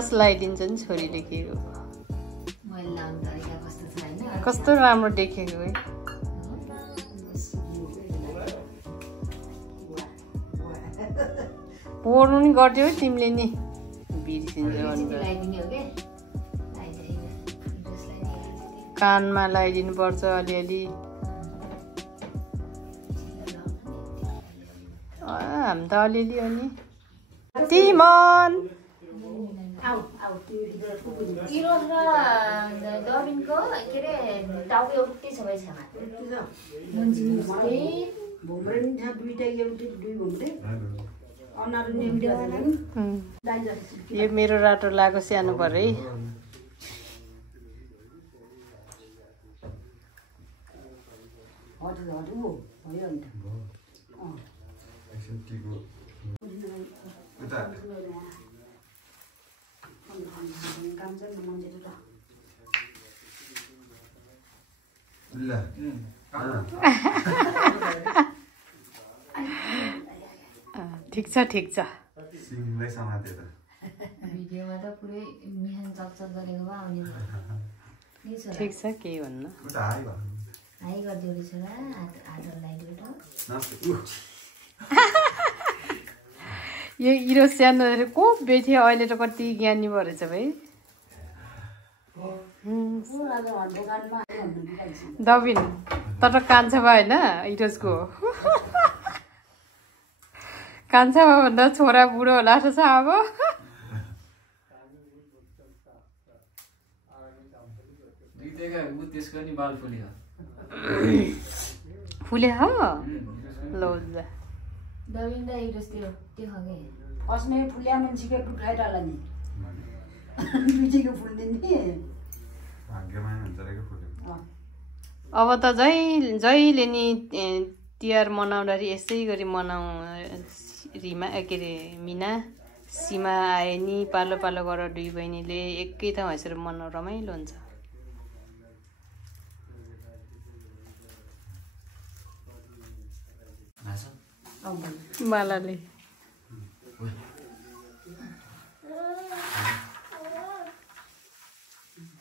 गुनास लगाइदिन्छ नि छोरीले के हो कस्तो राम्रो देखेको है पोर्नु नि गर्थ्यौ तिमीले नि कानमा लगाइदिनु पर्छ अलिअलि हामी त अलिअलि हो नि तिमन यो मेरो रातो लागो सानो पर्यो है ठीक छ सिमलाई समाते त भिडियोमा त पुरै मिहान चकचक गरेको भए आउने ठीक छ के भन्नु हाई गरिदियो रहेछ र आदर लगाइदियो त यो इरो सानो को बेथ्यो अहिले त कति ज्ञानी भो रहेछ भाइ दबिन तर कान्छा भयो होइन इरोजको कान्छा भयो भन्दा छोरा बुढो होला जस्तो छ अब फुले हो ल दबिन्दा इरोज त्यो खगे अस्मै फुल्या मान्छेको टुक्राइरहला नि बिचेको फुल्दैन नि भाग्यमान हुन्छ रे के फुल्यो अब त जहिले नि तिहार मनाउँदाखेरि यसै गरी मनाउँ रिमा के अरे मिना सीमा आए नि पालो पालो गरेर दुई बहिनीले एकै ठाउँ बसेर मनाउँ रमाइलो हुन्छ बालाले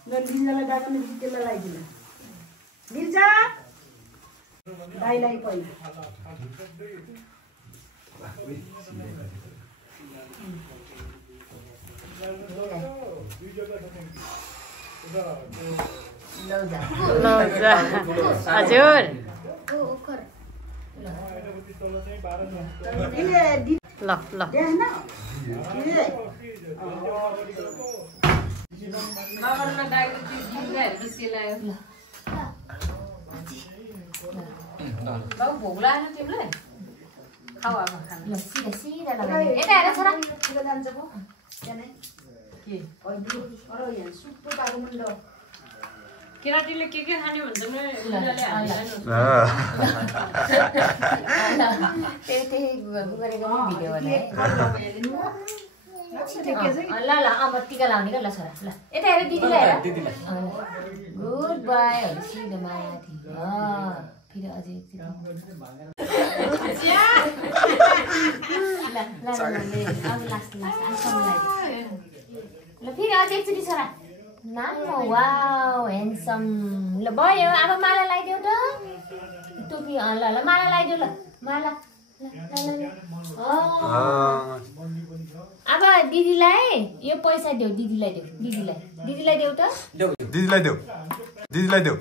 लिजालाई डाक्नु त्यसलाई लगाइदिनु लिजा दाइलाई पहिला हजुर ल ल भोक लागेन तिमीलाई खाऊ अब खानु सिधा लगाइदियो यता हेर छोरा जान्छ पो त्यहाँ के सुप्पो पाएको मुन्डो केराटीले के खाने भन्छ त्यही गरेको भिडियो बनाए ल ल अब टिका लाउने क्या ल छोरा ल यता हेर दिदीलाई हेर गुड बाई सिधा माथि फेरि अझै ल फेरि अझै एकचोटि छोरा नाम वाउ ह्यान्डसम ल भयो अब माला लगाइदेऊ त टोपी ल ल माला लगाइदेऊ ल माला अब दिदीलाई यो पैसा देऊ दिदीलाई देऊ दिदीलाई देऊ त दिदीलाई देऊ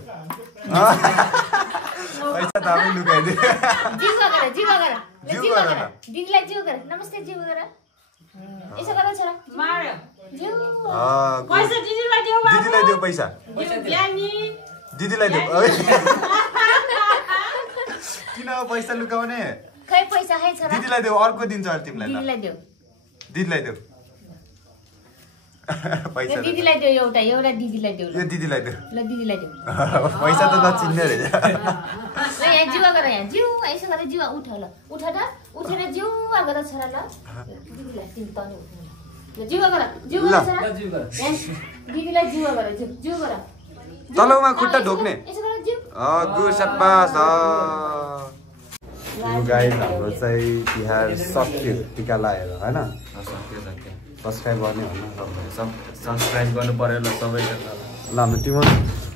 पैसा त आफै लुकाइदिए जिउ गर दिदीलाई जिउ गर नमस्ते जिउ गर यसो गर छोरा मार्यो जिउ पैसा दिदीलाई देऊ पैसा दिदीलाई देऊ किन पैसा लुकाउने खै पैसा खै छोरा दिदीलाई देऊ अर्को दिन्छ अरे तिमीलाई दिदीलाई देऊ पैसा दिदीलाई देऊ एउटा दिदीलाई देऊ यो दिदीलाई देऊ ल दिदीलाई देऊ पैसा त नचिन्ने रहेछ ल यहाँ जिउ गर यहाँ जिउ यसो गरेर जिउ उठ ल उठ त उठेर जिउ गर छोरा ल दिदीलाई तिमी तनी उठ ल जिउ गर छोरा दिदीलाई जिउ गर तलौमा खुट्टा ढोक्ने यसो गर जिउ गुड सब्बास गाइस हाम्रो चाहिँ तिहार सक्यो टिका लगाएर हैन सक्यो सब्सक्राइब गर्ने भन्नु सब्सक्राइब गर्नु पर्यो ल सबैले ल हाम्रो टिमोन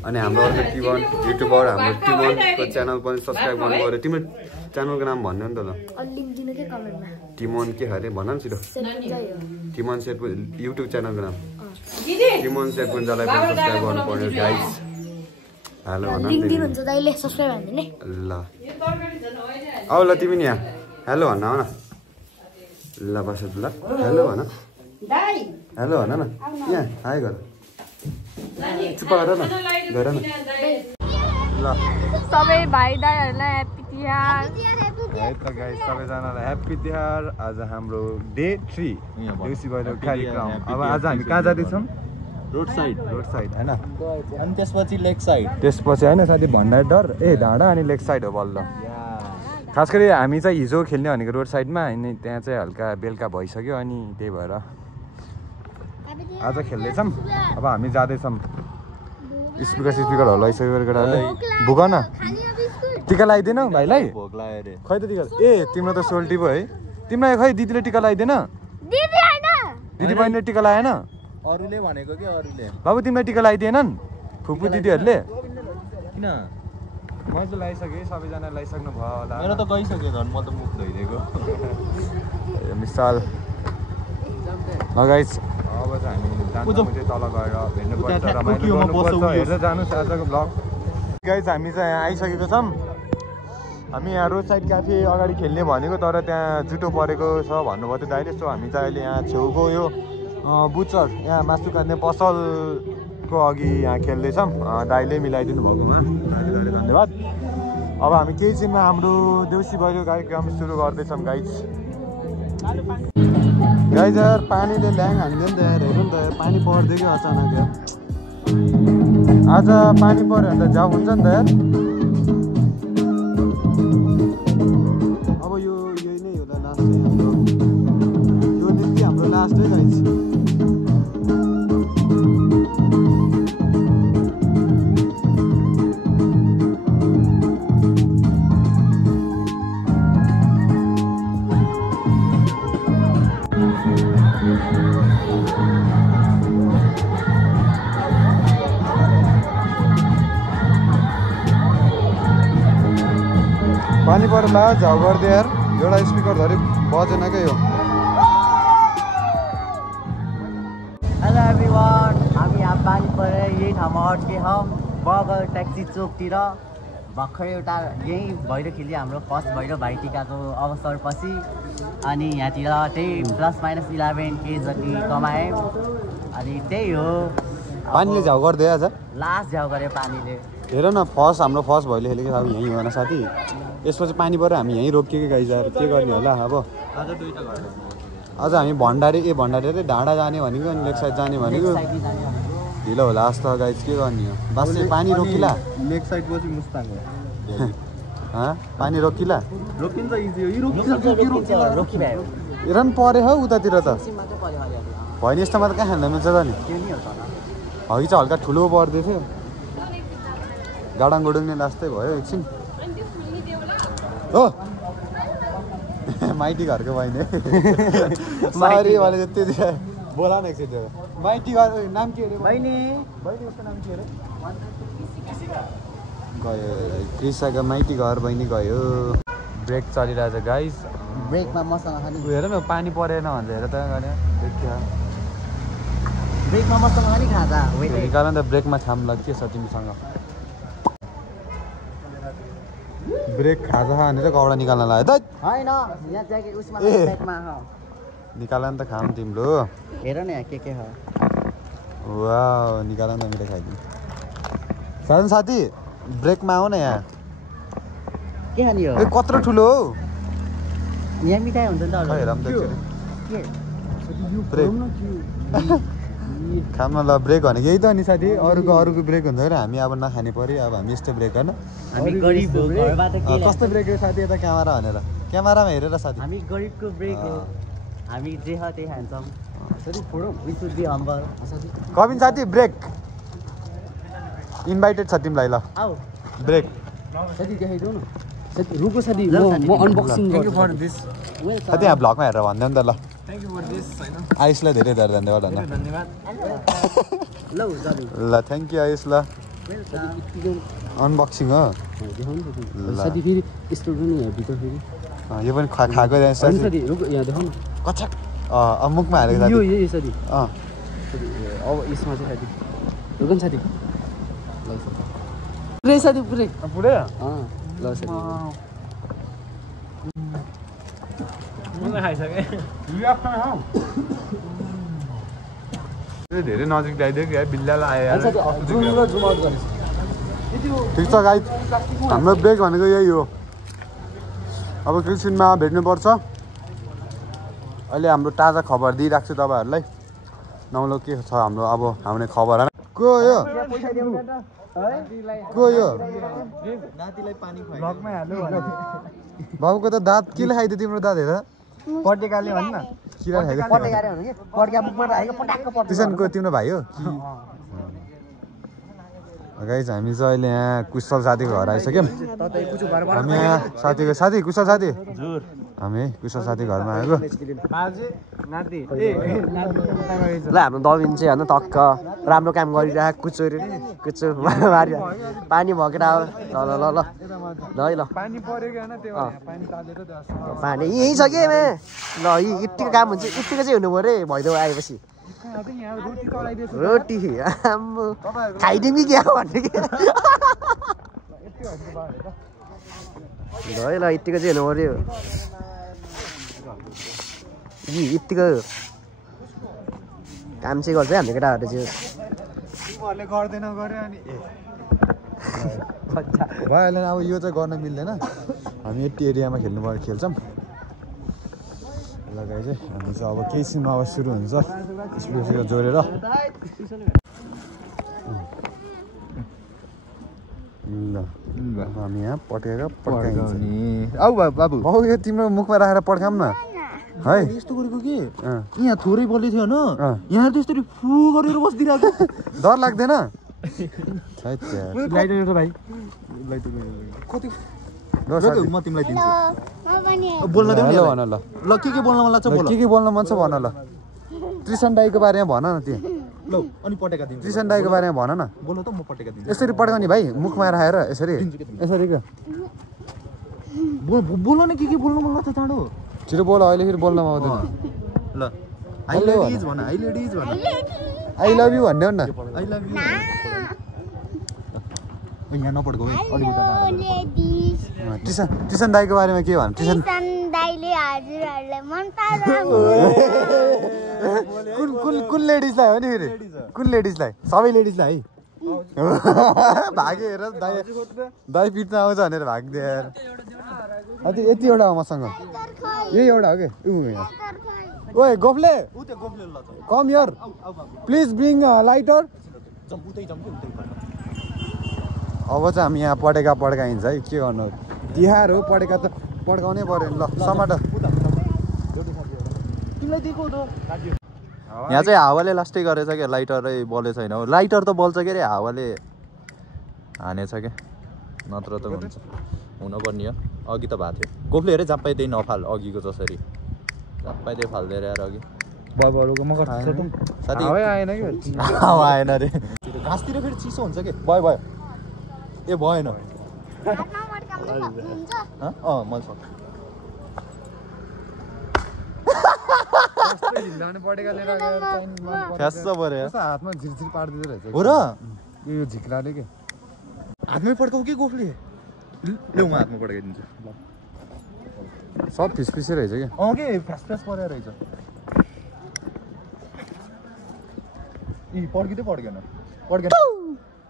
अनि हाम्रो अर्को टिमोन युट्युबर हाम्रो टिमोनको च्यानल पनि सब्सक्राइब गर्नु पर्यो तिम्रो च्यानलको नाम भन्नु नि त ल टिमोन के अरे भन न छिटो टिमोन शेर्पा युट्युब च्यानलको नाम टिमोन शेर्पुन्जालाई पनि सब्सक्राइब गर्नु पर्यो गाइस हेलो भन ल आउ ल तिमी नि यहाँ हेलो भन्न आउ न ल बस ल हेलो भन हेलो भन न यहाँ हाई गर चुप्पा गर न गर न ल सबै भाइ दाइहरूलाई ह्याप्पी तिहार है त गाइस सबैजनालाई ह्याप्पी तिहार आज हाम्रो डे 3 देउसी भैलो कार्यक्रम अब आज हामी कहाँ जाँदैछौँ रोड साइड हैन अनि त्यसपछि लेक साइड त्यसपछि हैन साथी भण्डार डर ढाँडा अनि लेक साइड हो बल्ल खास गरी हामी चाहिँ हिजो खेल्ने भनेको रोड साइडमा अनि त्यहाँ चाहिँ हल्का बेलुका भइसक्यो अनि त्यही भएर आज खेल्दैछौँ अब हामी जाँदैछौँ स्पिकरहरू लगाइसक्यो केटाहरूले भुक न टिका लगाइदिएनौ भाइलाई भोक लाग्यो रे खै त टिका ए तिम्रो त सोल्टी भयो है तिमीलाई खै दिदीले टिका लगाइदिएन दिदी बहिनीले टिका लगाएन अरूले भनेको के अरूले बाबु तिमीलाई टिका लगाइदिएनन् फुपू दिदीहरूले किन मैले त लगाइसकेँ सबैजना लगाइसक्नु भयो होला मेरो त गइसक्यो झन् म त मुख धोइदिएको मिसाल लगाइस अब चाहिँ हामी जान्छौँ तल गएर भेट्नुपर्छ रमाइलो गर्नुपर्छ हेरेर जानुहोस् आजको ब्लग गाइस हामी चाहिँ यहाँ आइसकेको छौँ हामी यहाँ रोड साइड क्याफे अगाडि खेल्ने भनेको तर त्यहाँ जुटो परेको छ भन्नुभयो त्यो दाइले सो हामी चाहिँ अहिले यहाँ छेउको यो बुचर यहाँ मासु काट्ने पसलको अघि यहाँ खेल्दैछौँ दाइले मिलाइदिनु भएकोमा दाइले धन्यवाद अब हामी केही छिनमा हाम्रो देउसी भैलो कार्यक्रम सुरु गर्दैछौँ गाइज यार पानीले ल्याङ हान्दैन नि त यार हेर्नु नि त यार पानी पर्दै कि अचानक यार आज पानी पऱ्यो भने त जाउ हुन्छ नि त यार अब यो यही नै होला लास्ट है हाम्रो यो निम्ति हाम्रो लास्ट है गाइज पानी परेर ला झाउ गरिदियो यार एउटा स्पिकर धरि बजेन क्या यो हेलो एभ्रिवान हामी यहाँ पानी परेर यही ठाउँमा अड्केछौँ बगर ट्याक्सी चोकतिर भर्खर एउटा यही भैलो खेल्यो हाम्रो फर्स्ट भैलो भाइटिकाको अवसरपछि अनि यहाँतिर त्यही ±11K जति कमायौँ अनि त्यही हो पानीले झाउ गरिदियो आज लास्ट झ्याउ गऱ्यो पानीले हेर न हाम्रो फर्स्ट भैलो खेलेको अब यहीँ हो न साथी यसपछि पानी परेर हामी यहीँ रोकिएको गाइजहरू के गर्ने होला अब आज हामी भण्डारी रे ढाँडा जाने भनेको अनि लेक साइड जाने भनेको ढिलो होला आज त गाइज के गर्ने हो बस पानी रोकिला लेक साइड पछि मुस्ताङ हो पानी रोकिला रोकिन्छ इजी हो रोकिभयो हेर न परे हौ उतातिर त भयो नि यस्तोमा त कहाँ खेल्न मिल्छ त नि अघि चाहिँ हल्का ठुलो पर्दै थियो गाडाङ गोडुङ नै लास्टै भयो एकछिन हो माइती घरको बहिनी सरी भने त्यति बोला न एकछिन त्यो माइती घर नाम के अरे बहिनीको नाम के अरे गयो कृषाको माइती घर बहिनी गयो ब्रेक चलिरहेछ गाइस ब्रेकमा मसँग खाने हेर न पानी परेन भन्छ हेर त गरे देखियो ब्रेकमा मसँग खाने खाजा कारण त ब्रेकमा खाम लाग्छ छ तिमीसँग ब्रेक खाजा भनेर कौडा निकाल्न लाग्यो त हैन यहाँ ज्याकेट उसमा ब्रेकमा निकाल नि त खाम तिम्रो हेर न यहाँ के छ वाउ निकाल न मिठाई खाइदिनु साथी साथी ब्रेकमा आऊ न यहाँ के खाने हो कत्रो ठुलो हो यहाँ मिठाई हुन्छ नि त हेरौँ त के ब्रेक खाम ल ब्रेक भनेको यही त नि साथी अरूको ब्रेक हुन्छ र हामी अब नखाने पऱ्यो अब हामी यस्तो ब्रेक होइन हामी गरिब हो घरबाट के कस्तो ब्रेक हो साथी यता क्यामेरा भनेर क्यामेरामा हेरेर साथी हामी गरिबको ब्रेक हो हामी जे ह त्यही खान्छौँ साथी फोडो वी शुड बी हम्बल कविन साथी ब्रेक इन्भाइटेड छ तिमीलाई ल आऊ ब्रेक साथी देखाइदेऊ न साथी रुको साथी म अनबक्सिङ गर्छु थ्याङ्क यू फर दिस साथी यहाँ भ्लगमा हेरेर भन्दैन त ल आयुषलाई धेरै धेरै धन्यवाद भन्न ल थ्याङ्क यू आयुष ल अनबक्सिङ हो साथी फेरि यस्तो पनि भित्र फेरि यो पनि खाएको साथी यहाँ देखाउन कच्चा अब मुखमा हालेको यो साथी अब यसमा चाहिँ साथी रुकन साथी पुरै साथी पुरै पुरै ल साथी धेरै नजिक ल्याइदियो कि बिल्लालाई आयो ठिक छ गाइड हाम्रो ब्रेक भनेको यही हो अब कृषिमा भेट्नुपर्छ अहिले हाम्रो ताजा खबर दिइराख्छु तपाईँहरूलाई नौलो के छ हाम्रो अब आउने खबर होइन को यो बाबुको त दाँत किले खाइदियो तिम्रो दाँत हेर पटेकाले भन्न किरा खाइदियो पटेकाले हो कि पड्का मुखमा राखेको पटाक्क पर्छ ट्युसनको तिम्रो भाइ हो गाइस हामी चाहिँ अहिले यहाँ कुशल साथीको घर आइसक्यौँ हामी यहाँ साथी कुशल साथी हामी कुशल साथी घरमा आएको ल हाम्रो दबिन चाहिँ होइन टक्क राम्रो काम गरिरहेको कुचुर मारि पानी भकेर आयो ल ल ल ल है ल पानी यहीँ छ कि ल यतिको काम हुन्छ यतिको चाहिँ हुनु पऱ्यो रे भइदेऊ आएपछि रोटी आम्बो खाइदिउँ कि क्या भन्ने कि ल है ल यतिको चाहिँ हुनु पऱ्यो यतिको काम चाहिँ गर्छ हाम्रो केटाहरूले चाहिँ गर्दैन गरे अनि भइहालेन अब यो चाहिँ गर्न मिल्दैन हामी यति एरियामा खेल्छौँ लगाइ चाहिँ हामी चाहिँ अब केही सिनमा अब सुरु हुन्छ स्पिकर जोडेर ल हामी यहाँ पटेर पड्काउने औ बाबु औ यो तिम्रो मुखमा राखेर पड्काऊँ न है यस्तो गरेको के यहाँ थोरै बोल्दै थियो होइन यहाँ त यसरी फु गरेर बसिदिरहेको डर लाग्दैन लाइटर एउटा भाइ कति म तिमीलाई दिन्छु बोल्न देऊ नि भन ल ल के बोल्न मन लाग्छ बोल के बोल्न मन छ भन ल त्रिसन दाईको बारेमा भन न त्यो ल अनि पटेका दिन्छु त्रिसन दाईको बारेमा भन न बोल्न त म पटेका दिन्छु यसरी पड्काउने भाइ मुखमा राखेर यसरी के बोल्न नि के बोल्नु मन लाग्छ चाँडो छिटो बोल अहिले फेरि बोल्न पाउँदैन ल आई लेडिज भन आई लेडिज भन आई लभ यु भन्ने हो न आई लभ यु यहाँ नपड्को है अलिकति टिसन दाईको बारेमा के भन्छ टिसन दाईले हजुरहरुलाई मन पार्छ कुन लेडिजलाई हो नि फेरि कुन लेडिजलाई सबै लेडिजलाई है भागे हेर दाई पिट्न आउँछ भनेर भाग्दै यार यति एउटा हो मसँग यही एउटा हो कि ओए गोफले come here please bring lighter अब चाहिँ हामी यहाँ पटेका पड्काइन्छ है के गर्नु तिहार हो पटेका त पड्काउनै पर्यो नि ल समाट यहाँ चाहिँ हावाले लास्टै गरेछ क्या लाइटरै बलेको छैन लाइटर त बल्छ के अरे हावाले हानेछ क्या नत्र त हुन्छ हुनुपर्ने हो अघि त भएको थियो गोफले हेरे जहाँ पाइ त्यही नफाल अघिको जसरी जहाँ पाइ त्यही फाल्दै अरे अघि साथी आएन कि हावा आएन अरे घाँसतिर फेरि चिसो हुन्छ कि भयो ए भएन मैले सक्छु फ्यास्स पऱ्यो हातमा झिरझिर पारिदिँदो रहेछ हो र यो झिक्राले के हातमै पड्काउ कि गोफले ल्याउ म हातमा पड्काइदिन्छु सब फिसफिसै रहेछ कि के फ्यास परेर रहेछ पड्किँदै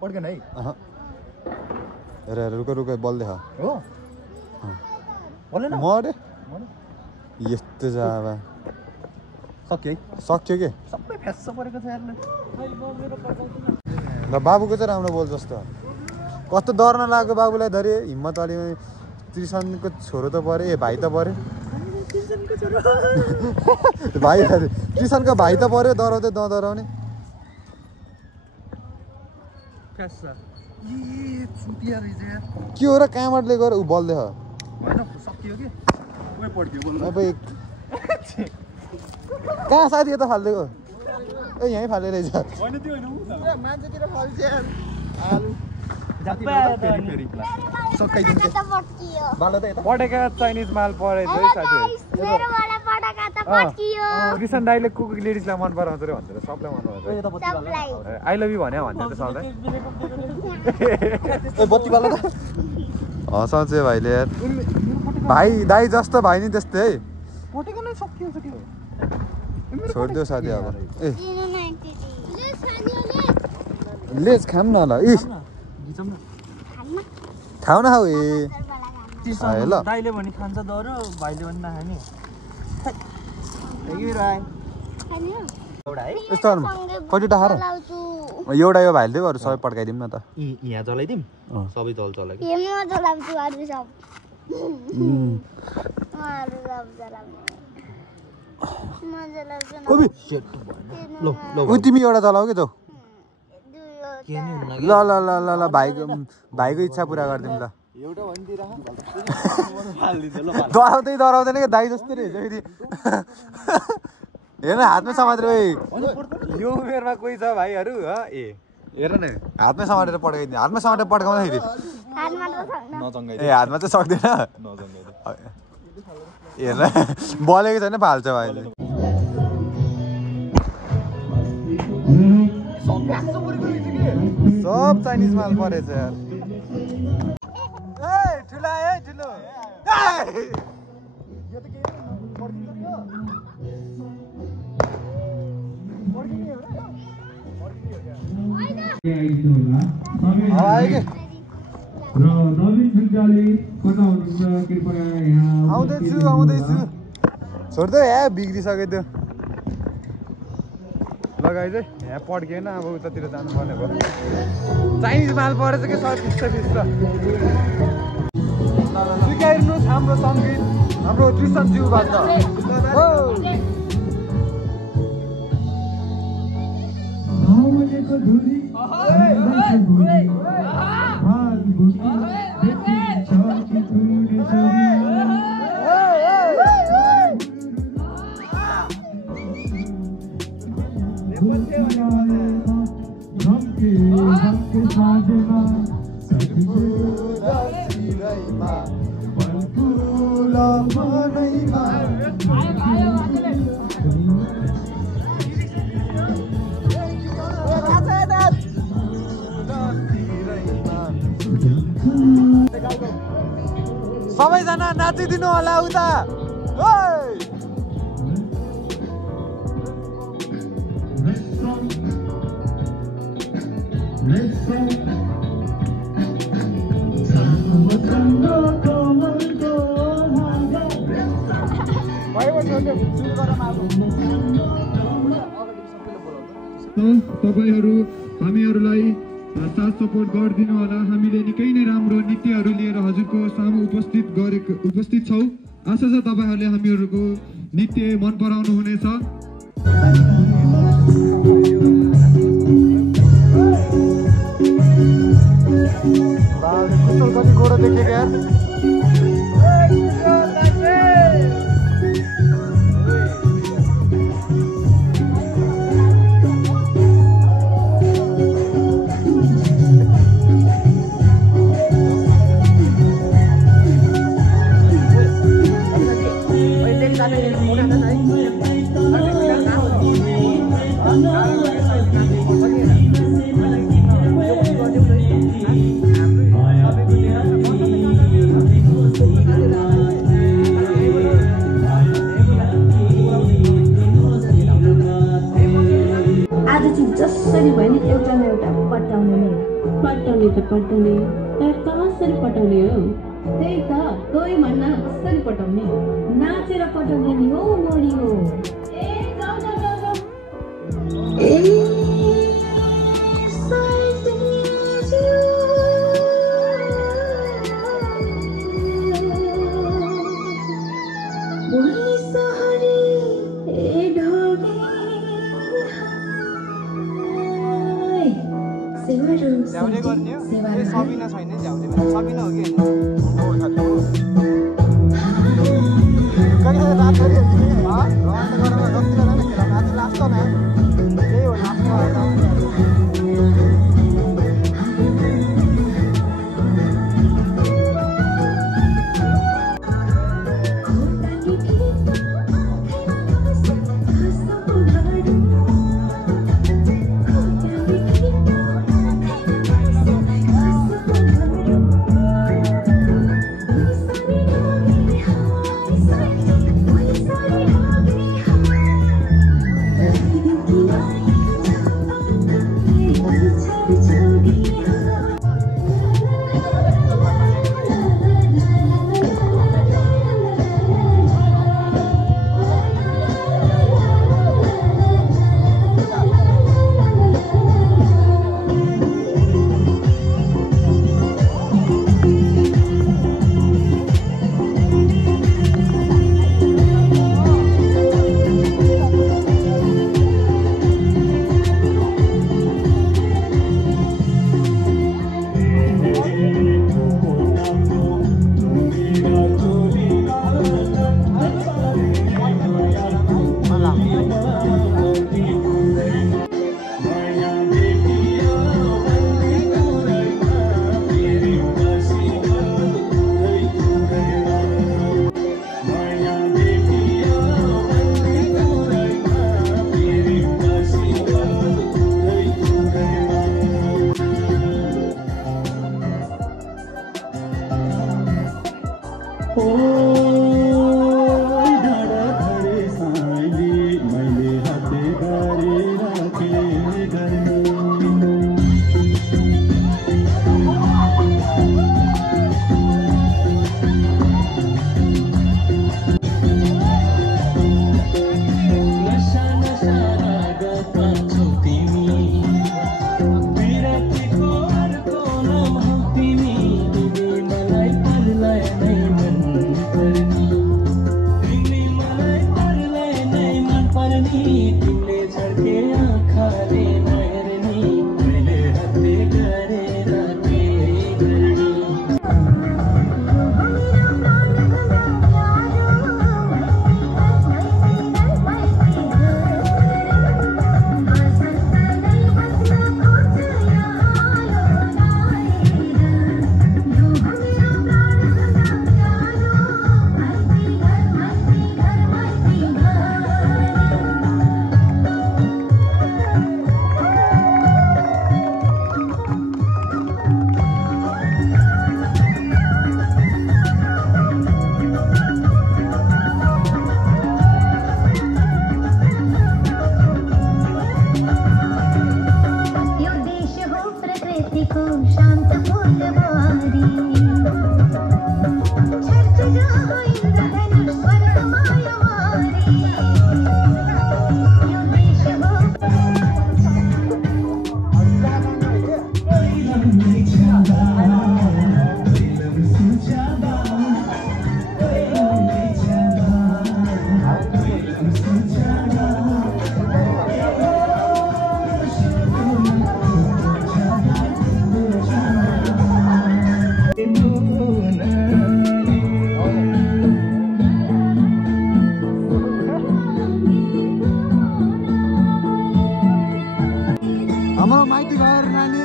पड्केन है हेर रुक बल्दै हो मरे यस्तो जाबा सक्यो के सबै फ्यास परेको छ यार ल बाबुको चाहिँ राम्रो बोल जस्तो कस्तो डर नलागेको बाबुलाई धरे हिम्मत अलि त्रिसनको छोरो त पऱ्यो ए भाइ त पऱ्यो भाइ त्रिसनको भाइ त पऱ्यो डराउँदै नडराउने के हो र कहाँबाटले गएर ऊ बल्दै कहाँ साथी यता फालिदिएको ए यहीँ फाल्दै रहेछ मान्छेतिर फल्छ आलु पटेका चाइनिज माल परेछ है साथीहरू रिसन दाइले कुकुर लेडिजलाई मन पराउँछ अरे भनेर सबलाई मन पराउँछ आई लभ यु भने भन्छ त सधैँ बत्तीवाला त हँसाउँछ भाइले यार भाइ दाइ जस्तो भाइ नि त्यस्तै है छोडिदियो साथी अब ए लेज खाम न ल इ खाऊ न खाऊ ए ल दाइले भने खान्छ दरो भाइले भने नखाने यस्तो कतिवटा खाएर एउटा यो भाइले अरू सबै पड्काइदिउँ न त यहाँ चलाइदिउँ सबै चल्छ होला कि तिमी एउटा चलाऊ कि जाऊ ल ल ल ल ल भाइको इच्छा पुरा गरिदिउँ ल डराउँदै डराउँदैन क्या दाइ जस्तो रहेछ फेरि हेर हातमा समातेर यो उमेरमा कोही छ भाइहरू ए हेर न हातमै समातेर पड्काइदिने हातमा समातेर पड्काउँदाखेरि ए हातमा चाहिँ सक्दैन हेर बलेको छैन फाल्छ भाइले सब चाइनिज माल परेछ यार ठुला है ठुलो आउँदैछु छोड्दै यहाँ बिग्रिसक्यो त्यो लगाइ चाहिँ यहाँ पड्किएन अब उतातिर जानुपर्ने भयो चाइनिज माल परेछ कि सब फिस्छ सिकाइदिनुहोस् हाम्रो सङ्गीत हाम्रो ट्रिसनज्यूबाट सबैजना नाचिदिनु होला उता तपाईहरु हामीहरुलाई साथ सपोर्ट गरिदिनु होला हामीले निकै नै राम्रो नृत्यहरु लिएर हजुरको सामु उपस्थित छौं आशा छ तपाईहरुले हामीहरुको नृत्य मन पराउनु हुनेछ कति गोरो देखेको यार जसरी भयो नि एउटा न एउटा पटाउने पटाउने तर कसरी पटाउने हो त्यही त तोइ भन्न कसरी पटाउने नाचेर पटाउने नि हो मोरी हो ल्याउने गर्ने हो सबिना छैन ल्याउने सबिना हो कि कहिले रात गरे माइती घर नानी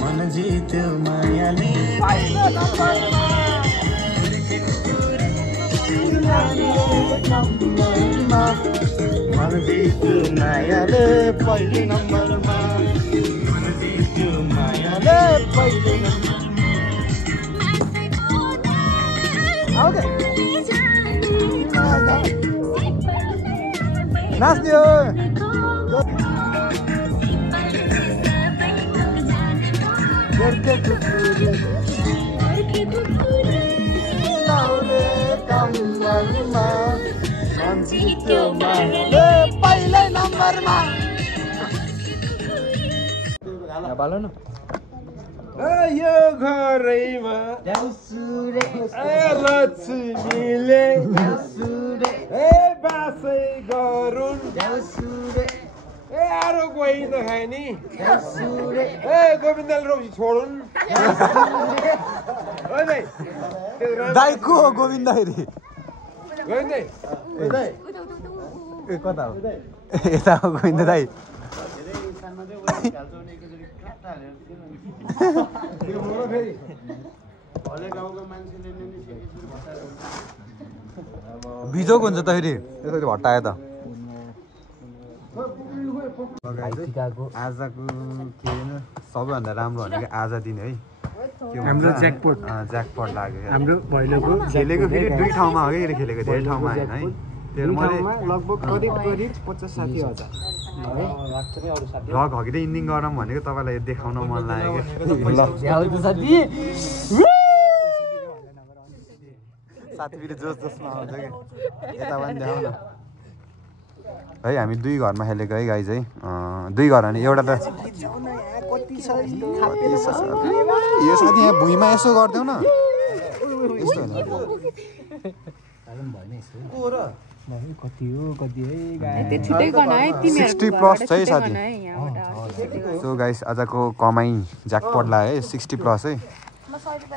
मन जित्यो मायाले मन जित्यो मायाले पहिले नम्बरमा मन जित्यो मायाले पहिले नाच्ने हो पहिलै नम्बरमा पालो न यो घरैमा लक्ष्मीले बासै गरुन् आरो कोही नखाए नि गोविन्दले रोप्सी छोडुन् दाइ को हो गोविन्द हेरी कता हो यता हो गोविन्द दाइ बिजोक हुन्छ त फेरि यसरी हटायो त आजको के सबैभन्दा राम्रो भनेको आज दिन है हाम्रो ज्याकपट लाग्यो हाम्रो भैलोको खेलेको फेरि दुई ठाउँमा हो कि खेलेको धेरै ठाउँमा होइन है लगभग करिब 50-60,000 भ्लग हगिँदै इन्डिङ गरौँ भनेको तपाईँलाई देखाउन मन लाग्यो साथी फेरि जोस जोसमा आउँछ कि यता पनि देखाउन है हामी दुई घरमा खेलेको है गाइज है दुई घर भने एउटा त यो साथी यहाँ भुइँमा यसो गरिदेऊ न $60+ छ है साथी सो गाइस आजको कमाइ ज्याकपट लाग्यो है $60+ है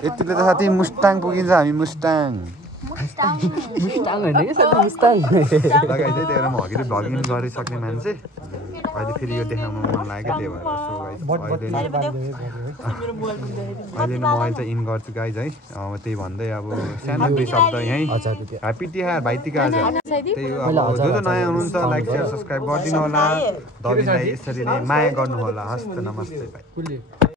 यतिले त साथी मुस्ताङ पुगिन्छ हामी मुस्ताङ लगाइ चाहिँ त्यही म हगिँदै भ्लगिङ गरिसक्ने मान्छे अहिले फेरि यो देखाउनु मन लाग्यो त्यही भएर सो गाइस अहिले मोबाइल चाहिँ इन गर्छु गाइज है त्यही भन्दै अब सानो दुई शब्द यहीँ ह्याप्पी तिहार भाइटिका आज त्यही हो अब जो जो नयाँ हुनुहुन्छ लाइक सेयर सब्सक्राइब गरिदिनु होला दबिलाई यसरी नै माया गर्नु होला हस्त नमस्ते भाइ